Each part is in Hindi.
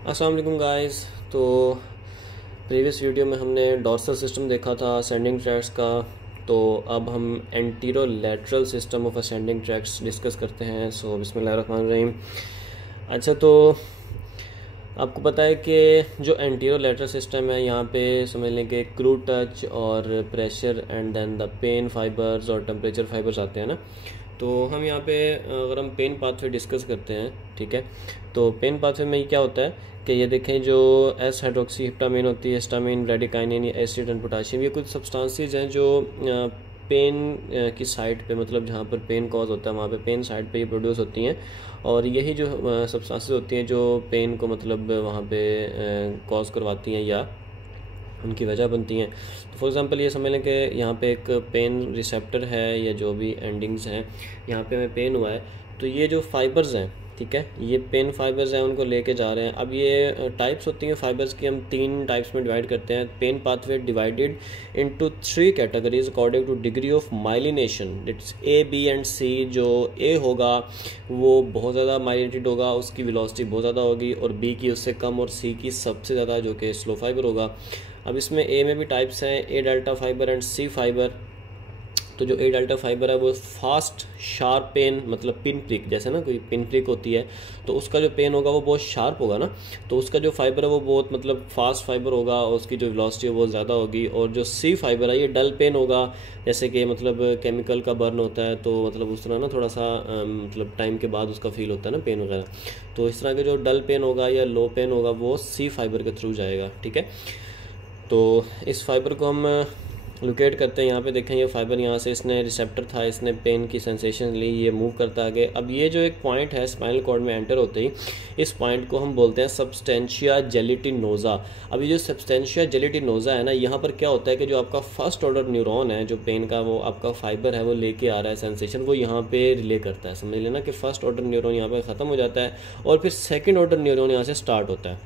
अस्सलाम वालेकुम गाइस। तो प्रीवियस वीडियो में हमने डॉर्सल सिस्टम देखा था असेंडिंग ट्रैक्स का। तो अब हम anterolateral system of ascending tracts discuss करते हैं। सो बिस्मिल्लाहिर्रहमानिर्रहीम। अच्छा, तो आपको पता है कि जो एंटीरोलैटरल सिस्टम है, यहाँ पे समझ लें कि क्रू टच और pressure and then the pain fibres और टेम्परेचर फाइबर्स आते हैं ना। तो हम यहाँ पे अगर हम पेन पाथवे डिस्कस करते हैं, ठीक है, तो पेन पाथवे में क्या होता है कि ये देखें, जो एस हाइड्रोक्सी हिप्टामिन होती है, histamine, bradykinin, acid and potassium, ये कुछ सब्सटेंसेस हैं जो पेन की साइड पे, मतलब जहाँ पर पेन कॉज होता है वहाँ पे पेन साइड पे ये प्रोड्यूस होती हैं। और यही जो सब्सटेंसेस होती हैं जो पेन को मतलब वहाँ पे कॉज करवाती हैं या उनकी वजह बनती हैं। तो फॉर एग्जांपल ये समझ लें कि यहाँ पे एक पेन रिसेप्टर है या जो भी एंडिंग्स हैं, यहाँ पे हमें पेन हुआ है, तो ये जो फाइबर्स हैं, ठीक है, ये पेन फाइबर्स हैं, उनको लेके जा रहे हैं। अब ये टाइप्स होती हैं फाइबर्स की, हम 3 टाइप्स में डिवाइड करते हैं। Pain pathway divided into 3 categories according to degree of myelination. It's A, B and C. जो ए होगा वो बहुत ज़्यादा माइलिनेटेड होगा, उसकी वेलोसिटी बहुत ज़्यादा होगी, और बी की उससे कम, और सी की सबसे ज़्यादा, जो कि स्लो फाइबर होगा। अब इसमें ए में भी टाइप्स हैं, A delta fibre and C fibre. तो जो ए डेल्टा फाइबर है वो फास्ट शार्प पेन, मतलब पिन प्रिक, जैसे ना कोई पिन प्रिक होती है, तो उसका जो पेन होगा वो बहुत शार्प होगा ना। तो उसका जो फाइबर है वो बहुत मतलब फास्ट फाइबर होगा, और उसकी जो वेलोसिटी है वो ज़्यादा होगी। और जो सी फाइबर है ये डल पेन होगा, जैसे कि मतलब केमिकल का बर्न होता है, तो मतलब उस तरह ना थोड़ा सा मतलब टाइम के बाद उसका फील होता है ना पेन वगैरह। तो इस तरह के जो डल पेन होगा या लो पेन होगा वो सी फाइबर के थ्रू जाएगा, ठीक है। तो इस फाइबर को हम लोकेट करते हैं। यहाँ पे देखें, ये फाइबर यहाँ से, इसने रिसेप्टर था, इसने पेन की सेंसेशन ली, ये मूव करता आगे। अब ये जो एक पॉइंट है स्पाइनल कॉर्ड में एंटर होते ही, इस पॉइंट को हम बोलते हैं सब्सटेंशिया जेलिटिनोजा। अब ये जो सब्सटेंशिया जेलिटिनोजा है ना, यहाँ पर क्या होता है कि जो आपका फर्स्ट ऑर्डर न्यूरॉन है, जो पेन का वो आपका फाइबर है वो लेके आ रहा है सेंसेशन, वो यहाँ पे रिले करता है। समझ लेना कि फर्स्ट ऑर्डर न्यूरॉन यहाँ पे ख़त्म हो जाता है और फिर सेकेंड ऑर्डर न्यूरॉन यहाँ से स्टार्ट होता है,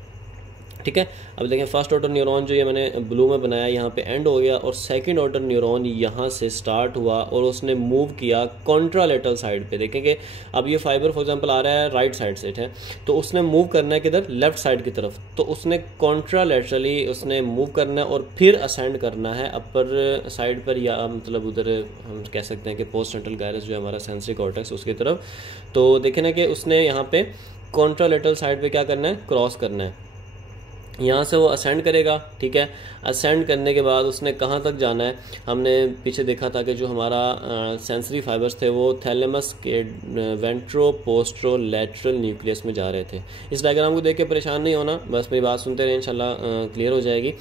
ठीक है। अब देखें, फर्स्ट ऑर्डर न्यूरॉन जो ये मैंने ब्लू में बनाया यहाँ पे एंड हो गया, और सेकंड ऑर्डर न्यूरॉन यहाँ से स्टार्ट हुआ और उसने मूव किया कॉन्ट्रालेटरल साइड पे। देखेंगे अब ये फाइबर फॉर एग्जांपल आ रहा है राइट साइड से, है, तो उसने मूव करना है किधर, लेफ्ट साइड की तरफ। तो उसने कॉन्ट्रालेटरली उसने मूव करना है और फिर असेंड करना है अपर साइड पर, या मतलब उधर हम कह सकते हैं कि पोस्ट सेंट्रल गायरस जो है हमारा सेंसरी कॉर्टेक्स, उसकी तरफ। तो देखें ना कि उसने यहाँ पे कॉन्ट्रालेटरल साइड पे क्या करना है, क्रॉस करना है। यहाँ से वो असेंड करेगा, ठीक है। असेंड करने के बाद उसने कहाँ तक जाना है, हमने पीछे देखा था कि जो हमारा सेंसरी फाइबर्स थे वो थैलेमस के वेंट्रो पोस्ट्रो लैटरल न्यूक्लियस में जा रहे थे। इस डायग्राम को देख के परेशान नहीं होना, बस मेरी बात सुनते रहे, इंशाल्लाह क्लियर हो जाएगी।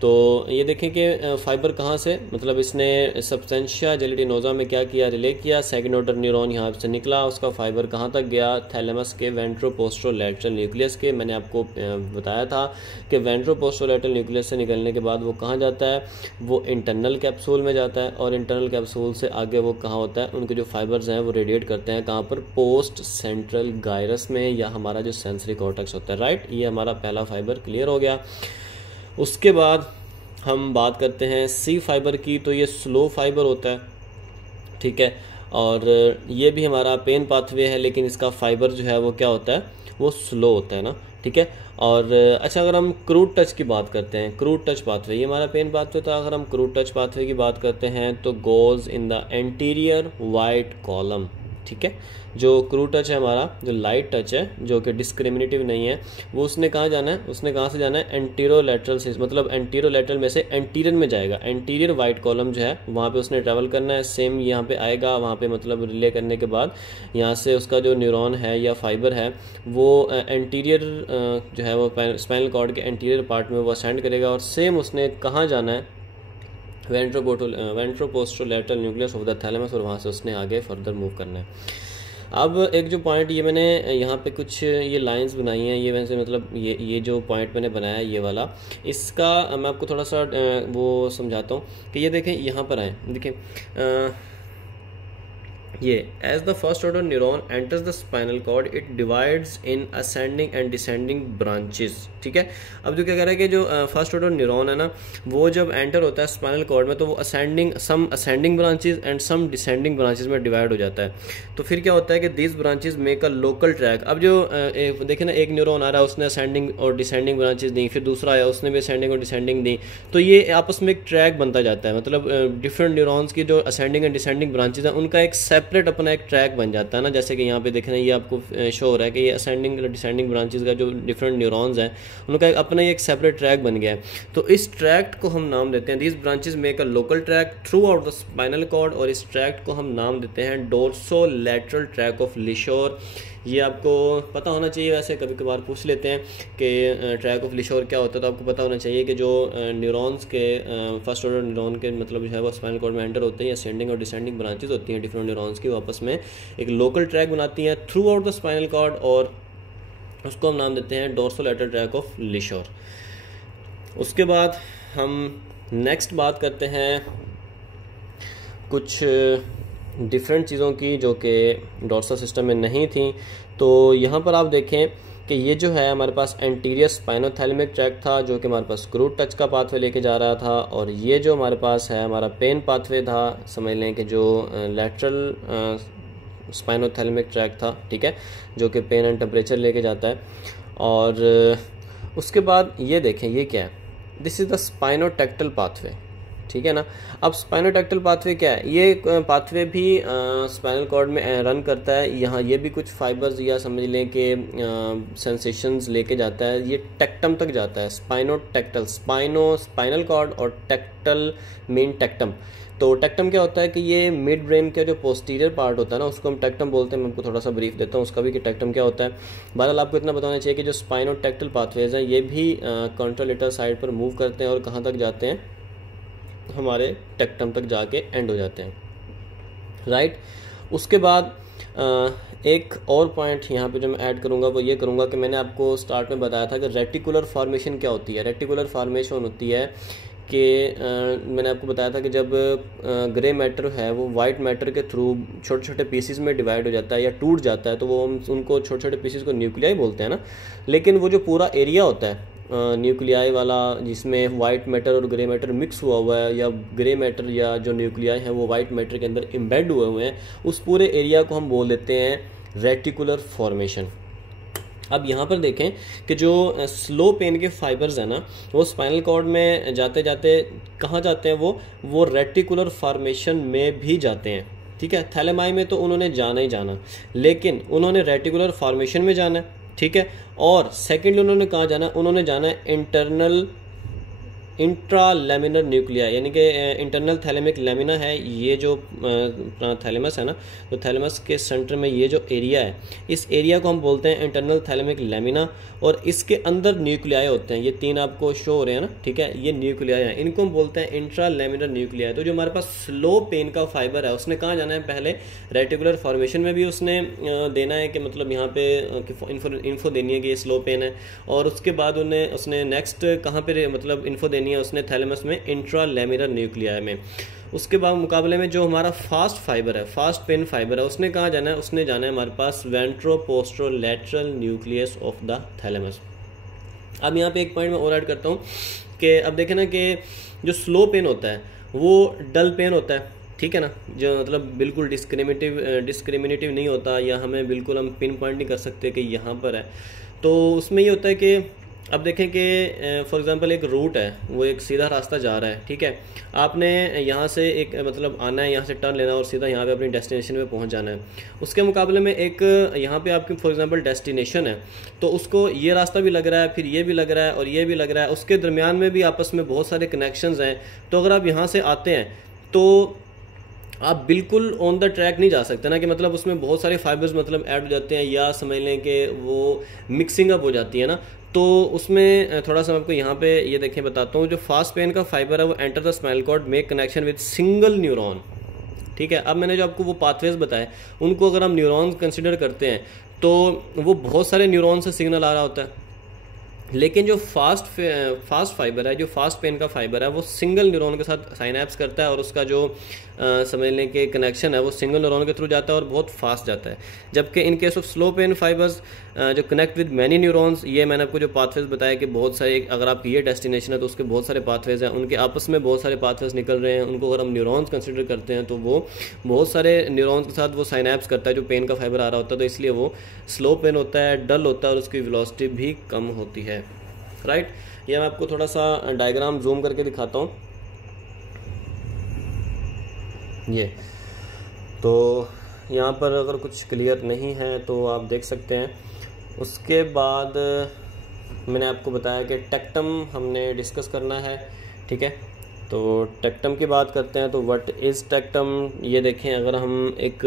तो ये देखें कि फाइबर कहाँ से, मतलब इसने सब्सटेंशिया जेलिटिनोजा में क्या किया, रिले किया। सेकंड ऑर्डर न्यूरॉन यहाँ से निकला, उसका फाइबर कहाँ तक गया, थैलेमस के वेंट्रो पोस्ट्रो लैटरल न्यूक्लियस के। मैंने आपको बताया था कि वेंट्रो पोस्ट्रो लैटरल न्यूक्लियस से निकलने के बाद वो कहाँ जाता है, वो इंटरनल कैप्सूल में जाता है, और इंटरनल कैप्सूल से आगे वो कहाँ होता है, उनके जो फाइबर्स हैं वो रेडिएट करते हैं कहाँ पर, पोस्ट सेंट्रल गायरस में, या हमारा जो सेंसरी कॉर्टेक्स होता है, राइट। ये हमारा पहला फाइबर क्लियर हो गया। उसके बाद हम बात करते हैं सी फाइबर की। तो ये स्लो फाइबर होता है, ठीक है, और ये भी हमारा पेन पाथवे है, लेकिन इसका फाइबर जो है वो क्या होता है, वो स्लो होता है ना, ठीक है। और अच्छा, अगर हम क्रूड टच की बात करते हैं, क्रूड टच पाथवे, ये हमारा पेन पाथवे था। अगर हम क्रूड टच पाथवे की बात करते हैं तो goes in the anterior white column, ठीक है। जो क्रू टच है हमारा, जो लाइट टच है, जो कि डिस्क्रिमिनेटिव नहीं है, वो उसने कहाँ जाना है, उसने कहाँ से जाना है, एंटीरोलैटरल से, मतलब एंटीरोलैटरल में से एंटीरियर में जाएगा। एंटीरियर वाइट कॉलम जो है वहाँ पे उसने ट्रैवल करना है। सेम यहाँ पे आएगा, वहाँ पे मतलब रिले करने के बाद यहाँ से उसका जो न्यूरॉन है या फाइबर है वो एंटीरियर जो है वो स्पाइनल कॉर्ड के एंटीरियर पार्ट में वो असेंड करेगा। और सेम उसने कहाँ जाना है, वेंट्रोपोस्ट्रोलैटरल न्यूक्लियस ऑफ द थैलेमस, और वहाँ से उसने आगे फर्दर मूव करना है। अब एक जो पॉइंट ये मैंने यहाँ पे कुछ ये लाइंस बनाई हैं, ये वैसे मतलब ये जो पॉइंट मैंने बनाया है ये वाला, इसका मैं आपको थोड़ा सा वो समझाता हूँ कि ये देखें, यहाँ पर आए, देखें ये as the first order neuron enters the spinal cord it divides in ascending and descending branches. ठीक है, अब जो क्या कह रहा है कि जो फर्स्ट ऑर्डर न्यूरॉन है ना, वो जब एंटर होता है स्पाइनल कॉर्ड में तो वो some ascending branches and some descending branches में डिवाइड हो जाता है। तो फिर क्या होता है कि this branches make a local tract. अब जो देखे ना, एक न्यूरॉन आ रहा है, उसने असेंडिंग और डिसेंडिंग ब्रांचेस दी, फिर दूसरा आया उसने भी असेंडिंग और डिसेंडिंग दी, तो ये आपस में एक ट्रैक बनता जाता है। मतलब डिफरेंट न्यूरॉन्स की जो असेंडिंग एंड डिसेंडिंग ब्रांचेस हैं उनका एक सेपरेट अपना एक ट्रैक बन जाता है ना। जैसे कि यहाँ पे देखना, ये आपको शो हो रहा है कि ये असेंडिंग और डिसेंडिंग ब्रांचेस का जो डिफरेंट न्यूरॉन्स हैं उनका अपना एक सेपरेट ट्रैक बन गया है। तो इस ट्रैक को हम नाम देते हैं, these branches make a local track throughout the spinal cord, और इस ट्रैक को हम नाम देते हैं डोर्सोलैटरल ट्रैक ऑफ लिशोर। ये आपको पता होना चाहिए, वैसे कभी कभार पूछ लेते हैं कि ट्रैक ऑफ लिशोर क्या होता है, तो आपको पता होना चाहिए कि जो न्यूरॉन्स के फर्स्ट ऑर्डर न्यूरॉन के मतलब जो है वो स्पाइनल कॉर्ड में एंटर होते हैं, असेंडिंग और डिसेंडिंग ब्रांचेस होती हैं डिफरेंट न्यूरॉन्स की, वो आपस में एक लोकल ट्रैक बनाती हैं throughout the spinal cord, और उसको हम नाम देते हैं डोर्सोलैटरल ट्रैक ऑफ लिशोर। उसके बाद हम नेक्स्ट बात करते हैं कुछ डिफरेंट चीज़ों की जो कि डोर्सल सिस्टम में नहीं थी। तो यहाँ पर आप देखें कि ये जो है हमारे पास एंटीरियर स्पाइनोथैलेमिक ट्रैक था जो कि हमारे पास क्रूड टच का पाथवे लेके जा रहा था, और ये जो हमारे पास है हमारा पेन पाथवे था, समझ लें कि जो लैटरल स्पाइनोथैलेमिक ट्रैक था, ठीक है, जो कि पेन एंड टेम्परेचर लेके जाता है। और उसके बाद ये देखें, ये क्या है, this is the spinotectal pathway, ठीक है ना। अब स्पाइनोटेक्टल पाथवे क्या है, ये पाथवे भी स्पाइनल कॉर्ड में रन करता है। यहाँ ये भी कुछ फाइबर्स या समझ लें कि सेंसेशंस लेके जाता है, ये टेक्टम तक जाता है। स्पाइनोटेक्टल, स्पाइनल कॉर्ड और टेक्टल मीन टेक्टम। तो टेक्टम क्या होता है कि ये मिड ब्रेन का जो पोस्टीरियर पार्ट होता है ना, उसको हम टेक्टम बोलते हैं। मैं आपको थोड़ा सा ब्रीफ देता हूँ उसका भी कि टेक्टम क्या होता है। बहरहाल आपको इतना बताना चाहिए कि जो स्पाइनोटेक्टल पाथवेज हैं ये भी कंट्रोलेटर साइड पर मूव करते हैं और कहाँ तक जाते हैं, हमारे टेक्टम तक जाके एंड हो जाते हैं, राइट। उसके बाद एक और पॉइंट यहाँ पे जो मैं ऐड करूँगा वो ये करूँगा कि मैंने आपको स्टार्ट में बताया था कि रेटिकुलर फॉर्मेशन क्या होती है। रेटिकुलर फॉर्मेशन होती है कि मैंने आपको बताया था कि जब ग्रे मैटर है वो वाइट मैटर के थ्रू छोटे छोटे पीसीज में डिवाइड हो जाता है या टूट जाता है, तो वो हम उनको छोटे छोटे पीसीज को न्यूक्लियाई बोलते हैं ना। लेकिन वो जो पूरा एरिया होता है न्यूक्लियाई वाला, जिसमें वाइट मैटर और ग्रे मैटर मिक्स हुआ है, या ग्रे मैटर या जो न्यूक्लियाई हैं वो वाइट मैटर के अंदर एम्बेड हुए हैं, उस पूरे एरिया को हम बोल देते हैं रेटिकुलर फॉर्मेशन। अब यहाँ पर देखें कि जो स्लो पेन के फाइबर्स हैं ना, वो स्पाइनल कॉर्ड में जाते जाते कहाँ जाते हैं, वो रेटिकुलर फॉर्मेशन में भी जाते हैं, ठीक है। थैलेमाई में तो उन्होंने जाना ही जाना, लेकिन उन्होंने रेटिकुलर फॉर्मेशन में जाना है, ठीक है। और सेकेंडली उन्होंने कहाँ जाना है, उन्होंने जाना है इंट्रालेमिनर न्यूक्लियाई, यानी कि इंटरनल थैलेमिक लेमिना है, ये जो थैलेमस है ना, तो थैलेमस के सेंटर में ये जो एरिया है, इस एरिया को हम बोलते हैं इंटरनल थैलेमिक लेमिना, और इसके अंदर न्यूक्लियाई होते हैं। ये तीन आपको शो हो रहे हैं ना, ठीक है, ये न्यूक्लियाई हैं, इनको हम बोलते हैं इंट्रालेमिनर न्यूक्लियाई। तो जो हमारे पास स्लो पेन का फाइबर है उसने कहाँ जाना है, पहले रेटिकुलर फॉर्मेशन में भी उसने देना है कि मतलब यहाँ पे इन्फो देनी है कि ये स्लो पेन है, और उसके बाद उसने नेक्स्ट कहाँ पे मतलब इन्फो देनी है उसने, थैलेमस में इंट्रालेमिनर न्यूक्लियाई में। उसके बाद मुकाबले में जो हमारा फास्ट फाइबर है, फास्ट पेन फाइबर है, उसने कहाँ जाना है, उसने जाना है हमारे पास वेंट्रोपोस्टरोलैटरल न्यूक्लियस ऑफ द थैलेमस। अब यहाँ पे एक पॉइंट मैं और ऐड करता हूँ कि अब देखें ना कि जो स्लो पेन होता है वो डल पेन होता है, ठीक है ना, जो मतलब बिल्कुल डिस्क्रिमिनेटिव नहीं होता, या हमें बिल्कुल हम पिन पॉइंट नहीं कर सकते कि यहाँ पर है। तो उसमें ये होता है कि अब देखें कि फॉर एग्जांपल एक रूट है, वो एक सीधा रास्ता जा रहा है, ठीक है, आपने यहाँ से एक मतलब आना है, यहाँ से टर्न लेना और सीधा यहाँ पे अपनी डेस्टिनेशन पे पहुँच जाना है। उसके मुकाबले में एक यहाँ पे आपकी फॉर एग्जांपल डेस्टिनेशन है, तो उसको ये रास्ता भी लग रहा है, फिर ये भी लग रहा है और ये भी लग रहा है, उसके दरमियान में भी आपस में बहुत सारे कनेक्शंस हैं। तो अगर आप यहाँ से आते हैं तो आप बिल्कुल ऑन द ट्रैक नहीं जा सकते ना, कि मतलब उसमें बहुत सारे फाइबर्स मतलब ऐड हो जाते हैं, या समझ लें कि वो मिक्सिंग अप हो जाती है ना। तो उसमें थोड़ा सा आपको यहाँ पे ये देखें बताता हूँ, जो फास्ट पेन का फाइबर है वो enter the spinal cord make connection with single neuron, ठीक है। अब मैंने जो आपको वो पाथवेज बताए, उनको अगर हम न्यूरॉन्स कंसिडर करते हैं तो वो बहुत सारे न्यूरॉन से सिग्नल आ रहा होता है, लेकिन जो फास्ट फाइबर है, जो फास्ट पेन का फाइबर है, वो सिंगल न्यूरॉन के साथ साइनैप्स करता है और उसका जो समझ लें कि कनेक्शन है वो सिंगल न्यूरॉन के थ्रू जाता है और बहुत फास्ट जाता है। जबकि in case of slow pain fibres जो कनेक्ट विद मैनी न्यूरॉन्स, ये मैंने आपको जो पाथवेज बताया कि बहुत सारे, अगर आपकी ये डेस्टिनेशन है तो उसके बहुत सारे पाथवेज हैं, उनके आपस में बहुत सारे पाथवेज निकल रहे हैं, उनको अगर हम न्यूरॉन्स कंसिडर करते हैं तो वो बहुत सारे न्यूरॉन्स के साथ वो साइनैप्स करता है जो पेन का फाइबर आ रहा होता है, तो इसलिए वो स्लो पेन होता है, डल होता है और उसकी वेलोसिटी भी कम होती है। राइट, ये मैं आपको थोड़ा सा डायग्राम जूम करके दिखाता हूँ। ये तो यहाँ पर अगर कुछ क्लियर नहीं है तो आप देख सकते हैं। उसके बाद मैंने आपको बताया कि टेक्टम हमने डिस्कस करना है, ठीक है। तो टेक्टम की बात करते हैं तो व्हाट इज़ टेक्टम। ये देखें, अगर हम एक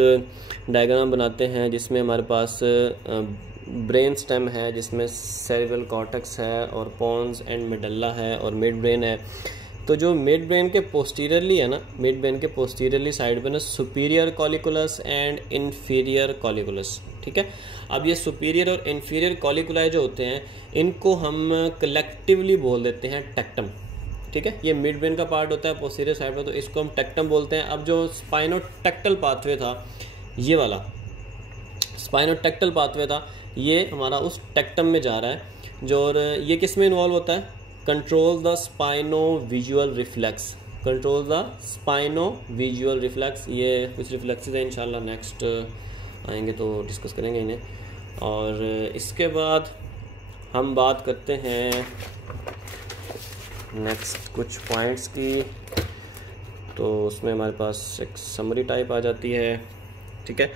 डायग्राम बनाते हैं जिसमें हमारे पास ब्रेन स्टेम है, जिसमें सेरेब्रल कॉर्टेक्स है और पोन्स एंड मेडल्ला है और मिड ब्रेन है। तो जो मिड ब्रेन के पोस्टीरियरली है ना, मिड ब्रेन के पोस्टीरियरली साइड पे ना superior colliculus and inferior colliculus, ठीक है। अब ये सुपीरियर और इन्फीरियर कॉलिकुलाई जो होते हैं, इनको हम कलेक्टिवली बोल देते हैं टेक्टम, ठीक है। ये मिड ब्रेन का पार्ट होता है पोस्टीरियर साइड में, तो इसको हम टेक्टम बोलते हैं। अब जो स्पाइनोटेक्टल पाथवे था, ये वाला स्पाइनोटेक्टल पाथवे था, ये हमारा उस टेक्टम में जा रहा है। जो और ये किस में इन्वॉल्व होता है, control the स्पाइनो visual reflex, control the स्पाइनो visual reflex. ये कुछ रिफ्लेक्सेस हैं, इंशाल्लाह नेक्स्ट आएंगे तो डिस्कस करेंगे इन्हें। और इसके बाद हम बात करते हैं नेक्स्ट कुछ पॉइंट्स की, तो उसमें हमारे पास एक समरी टाइप आ जाती है, ठीक है।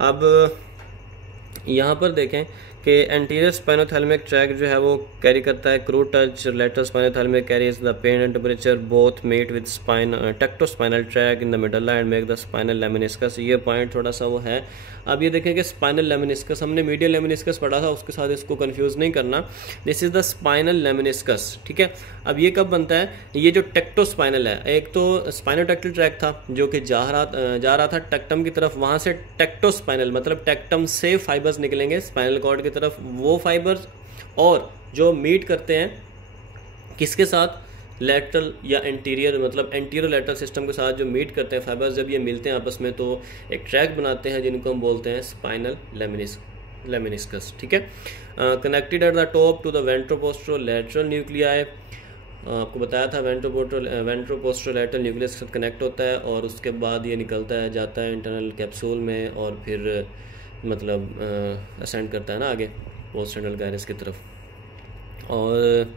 अब यहाँ पर देखें कि एंटीरियर स्पाइनोथैलेमिक ट्रैक जो है वो कैरी करता है crude touch, lateral spinothalamic carries the pain and temperature both meet with spine tectospinal track in the medulla and make the spinal lemniscus. ये पॉइंट थोड़ा सा वो है। अब ये देखें कि स्पाइनल लेमिनिस्कस, हमने मीडियल लेमिनिस्कस पढ़ा था, उसके साथ इसको कंफ्यूज नहीं करना। This is the spinal lemniscus, ठीक है। अब ये कब बनता है, ये जो टेक्टोस्पाइनल है, एक तो स्पाइनोटेक्टल ट्रैक था जो कि जा रहा था टेक्टम की तरफ, वहाँ से टेक्टोस्पाइनल मतलब टेक्टम से फाइबर्स निकलेंगे स्पाइनल कॉर्ड की तरफ, वो फाइबर्स और जो मीट करते हैं किसके साथ, लेटरल या एंटीरियर मतलब एंटीरियर लेटरल सिस्टम के साथ जो मीट करते हैं फाइबर्स, जब ये मिलते हैं आपस में तो एक ट्रैक बनाते हैं जिनको हम बोलते हैं स्पाइनल लेमिनिस्कस, ठीक है। Connected at the top to the ventroposterolateral nuclei, आपको बताया था वेंट्रोपोस्टेरोलैटरल न्यूक्लियस के साथ कनेक्ट होता है और उसके बाद ये निकलता है, जाता है इंटरनल कैप्सूल में और फिर मतलब असेंड करता है ना आगे पोस्ट सेंट्रल गायरस की तरफ। और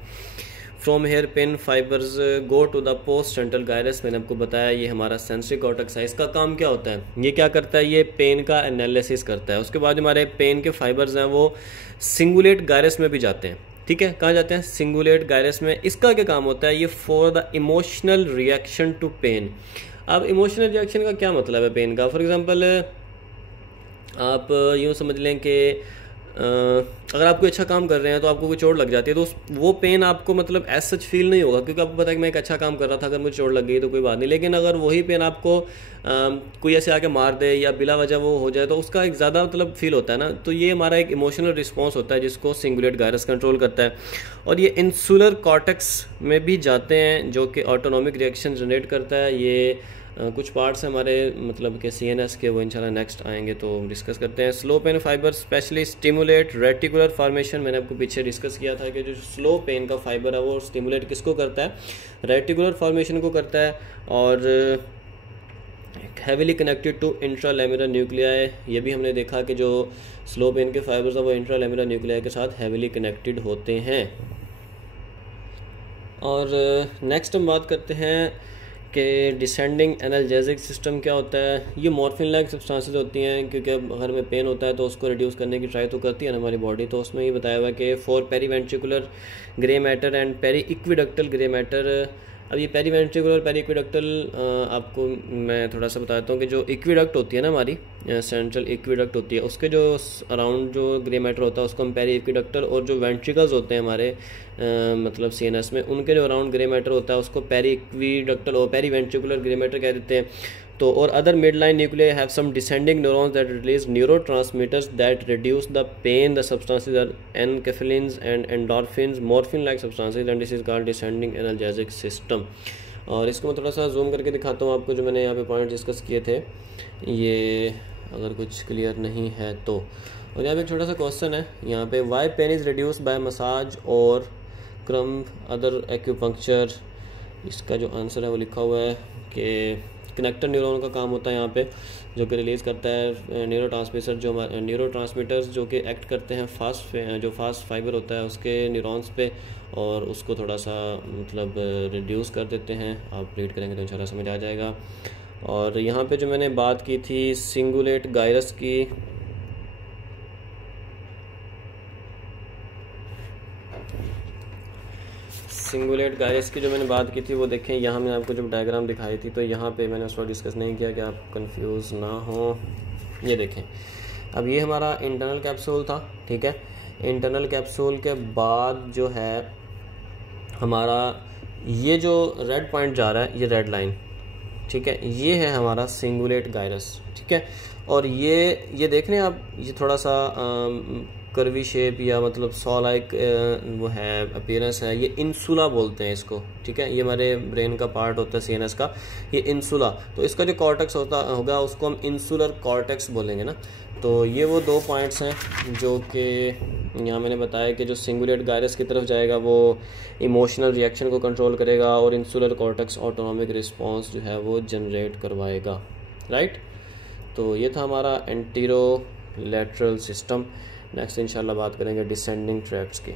from here pain fibres go to the post central gyrus, मैंने आपको बताया ये हमारा सेंसरी कॉर्टेक्स है। इसका काम क्या होता है, ये क्या करता है, ये पेन का एनालिसिस करता है। उसके बाद हमारे पेन के फाइबर्स हैं वो सिंगुलेट गायरस में भी जाते हैं, ठीक है। कहाँ जाते हैं, सिंगुलेट गायरस में। इसका क्या काम होता है, ये for the emotional reaction to pain. अब इमोशनल रिएक्शन का क्या मतलब है पेन का, फॉर एग्जांपल आप यूँ समझ लें कि अगर आप कोई अच्छा काम कर रहे हैं तो आपको कोई चोट लग जाती है तो वो पेन आपको मतलब एज सच फील नहीं होगा, क्योंकि आपको पता है कि मैं एक अच्छा काम कर रहा था, अगर मुझे चोट लग गई तो कोई बात नहीं। लेकिन अगर वही पेन आपको कोई ऐसे आके मार दे या बिला वजह वो हो जाए तो उसका एक ज़्यादा मतलब फील होता है ना। तो ये हमारा एक इमोशनल रिस्पॉन्स होता है जिसको सिंगुलेट गायरस कंट्रोल करता है। और ये इंसुलर कॉर्टेक्स में भी जाते हैं जो कि ऑटोनॉमिक रिएक्शन जनरेट करता है। ये कुछ पार्ट्स हैं हमारे मतलब के CNS के, वो इंशाल्लाह नेक्स्ट आएंगे तो डिस्कस करते हैं। Slow pain fibre specially stimulate reticular formation, मैंने आपको पीछे डिस्कस किया था कि जो स्लो पेन का फाइबर है वो स्टिमुलेट किसको करता है, रेटिकुलर फॉर्मेशन को करता है। और हैविली कनेक्टेड टू इंट्रालेमुलर न्यूक्लियाई, ये भी हमने देखा कि जो स्लो पेन के फाइबर्स हैं वो इंट्रालेमुलर न्यूक्लियाई के साथ हैविली कनेक्टेड होते हैं। और नेक्स्ट हम बात करते हैं कि डिसेंडिंग एनाल्जेसिक सिस्टम क्या होता है। ये मॉर्फिन लाइक सब्सटेंसेस होती हैं, क्योंकि अगर हमें पेन होता है तो उसको रिड्यूस करने की ट्राई तो करती है ना हमारी बॉडी। तो उसमें ये बताया हुआ है कि for periventricular grey matter and periaqueductal grey matter. अब ये पेरीवेंट्रिकुलर पेरी इक्विडक्टल आपको मैं थोड़ा सा बताता हूँ कि जो इक्विडक्ट होती है ना हमारी सेंट्रल इक्विडक्ट होती है, उसके जो अराउंड जो ग्रे मैटर होता है उसको हम पेरी इक्विडक्टल, और जो वेंट्रिकल्स होते हैं हमारे मतलब CNS में, उनके जो अराउंड ग्रे मैटर होता है उसको पेरी इक्विडक्टल और पेरी वेंट्रिकुलर ग्रे मैटर कह देते हैं। तो और other midline nuclei have some descending neurons that release neurotransmitters that reduce the pain the substances are enkephalins and endorphins morphine like substances and this is called descending analgesic system. और इसको मैं थोड़ा सा जूम करके दिखाता हूँ आपको, जो मैंने यहाँ पे पॉइंट डिस्कस किए थे, ये अगर कुछ क्लियर नहीं है तो। और यहाँ पे एक छोटा सा क्वेश्चन है यहाँ पे, why pain is reduce by massage और क्रम अदर एक्यूपंक्चर। इसका जो आंसर है वो लिखा हुआ है कि कनेक्टर न्यूरॉन का काम होता है यहाँ पे, जो कि रिलीज़ करता है न्यूरोट्रांसमीटर्स जो कि एक्ट करते हैं फास्ट फाइबर होता है उसके न्यूरॉन्स पे, और उसको थोड़ा सा मतलब रिड्यूस कर देते हैं। आप रीड करेंगे तो इंशाल्लाह समझ आ जाएगा। और यहाँ पे जो मैंने बात की थी सिंगुलेट गायरस की, जो मैंने बात की थी वो देखें, यहाँ मैंने आपको जब डायग्राम दिखाई थी तो यहाँ पे मैंने उस वक्त डिस्कस नहीं किया कि आप कंफ्यूज ना हो। ये देखें, अब ये हमारा इंटरनल कैप्सूल था, ठीक है। इंटरनल कैप्सूल के बाद जो है हमारा ये जो रेड पॉइंट जा रहा है, ये रेड लाइन, ठीक है, ये है हमारा सिंगुलेट गायरस, ठीक है। और ये देख रहे हैं आप, ये थोड़ा सा कर्वी शेप या मतलब सॉ लाइक वो है अपीयरेंस है, ये इंसुला बोलते हैं इसको, ठीक है। ये हमारे ब्रेन का पार्ट होता है सीएनएस का, ये इंसुला। तो इसका जो कॉर्टेक्स होगा उसको हम इंसुलर कॉर्टेक्स बोलेंगे ना। तो ये वो दो पॉइंट्स हैं जो कि यहाँ मैंने बताया कि जो सिंगुलेट गायरस की तरफ जाएगा वो इमोशनल रिएक्शन को कंट्रोल करेगा और इंसुलर कॉर्टेक्स ऑटोनॉमिक रिस्पॉन्स जो है वो जनरेट करवाएगा, राइट। तो ये था हमारा एंटीरो लैटरल सिस्टम। नेक्स्ट इंशाल्लाह बात करेंगे डिसेंडिंग ट्रैक्ट्स की।